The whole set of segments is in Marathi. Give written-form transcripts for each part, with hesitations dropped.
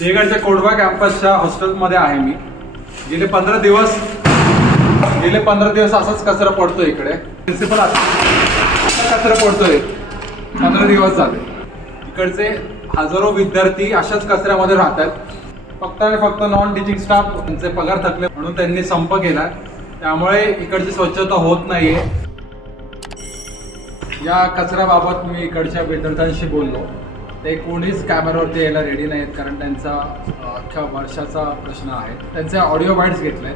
सिंहगडच्या कोडवा कॅम्पसच्या हॉस्टेलमध्ये आहे मी. गेले 15 दिवस असाच कचरा पडतोय इकडे. प्रिन्सिपल कचरा पडतोय 15 दिवस झाले. इकडचे हजारो विद्यार्थी अशाच कचऱ्यामध्ये राहतात. फक्त आणि फक्त नॉन टीचिंग स्टाफ त्यांचे पगार थकले म्हणून त्यांनी संप केला. त्यामुळे इकडची स्वच्छता होत नाहीये. या कचऱ्याबाबत मी इकडच्या विद्यार्थ्यांशी बोललो. ते कोणीच कॅमेऱ्यावरती यायला रेडी नाहीत, कारण त्यांचा अख्ख्या वर्षाचा प्रश्न आहे. त्यांचे ऑडिओ बाईट्स घेतले,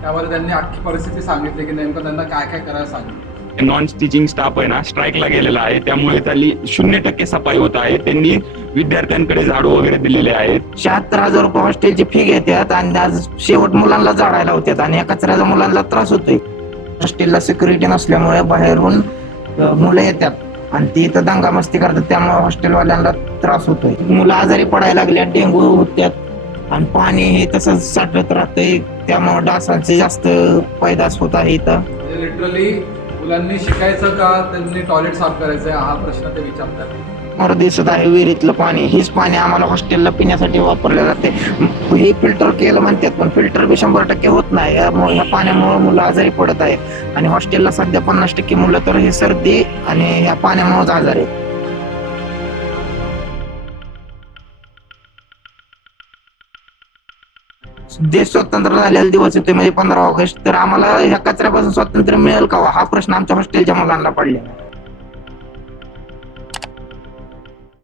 त्यामध्ये त्यांनी अख्खी परिस्थिती सांगितली की नेमकं त्यांना काय काय करायला सांगितलं. नॉन टीचिंग स्टाफ आहे ना स्ट्राईकला गेलेला आहे, त्यामुळे त्याली 0% सफाई होत आहे. त्यांनी विद्यार्थ्यांकडे झाडू वगैरे दिलेले आहेत. 76,000 रुपये हॉस्टेलची फी घेतात आणि आज शेवट मुलांना झाडायला होत्यात आणि या कचऱ्याचा मुलांना त्रास होतोय. हॉस्टेलला सिक्युरिटी नसल्यामुळे बाहेरून मुलं येतात आणि ती इथं दंगा मस्ती करतात, त्यामुळे हॉस्टेलवाल्यांना त्रास होतोय. मुलं आजारी पडायला लागले, डेंग्यू होत्यात आणि पाणी हे तसंच साठत राहतंय, त्यामुळे डासांचे जास्त पैदास होत आहे इथं. म्हणजे लिटरली मुलांनी शिकायचं का त्यांनी टॉयलेट साफ करायचं हा प्रश्न ते विचारतात. मला दिसत आहे विहिरीतलं पाणी, हेच पाणी आम्हाला हॉस्टेलला पिण्यासाठी वापरलं जाते. हे फिल्टर केलं म्हणतात, पण फिल्टर बी 100% होत नाही. यामुळे ह्या पाण्यामुळे मुलं आजारी पडत आहेत आणि हॉस्टेलला सध्या 50% मुलं तर हे सर्दी आणि ह्या पाण्यामुळेच आजारी आहेत. देश स्वतंत्र झालेला दिवस येतोय म्हणजे 15 ऑगस्ट, तर आम्हाला ह्या कचऱ्यापासून स्वातंत्र्य मिळेल का हा प्रश्न आमच्या हॉस्टेलच्या मुलांना पडलेला आहे.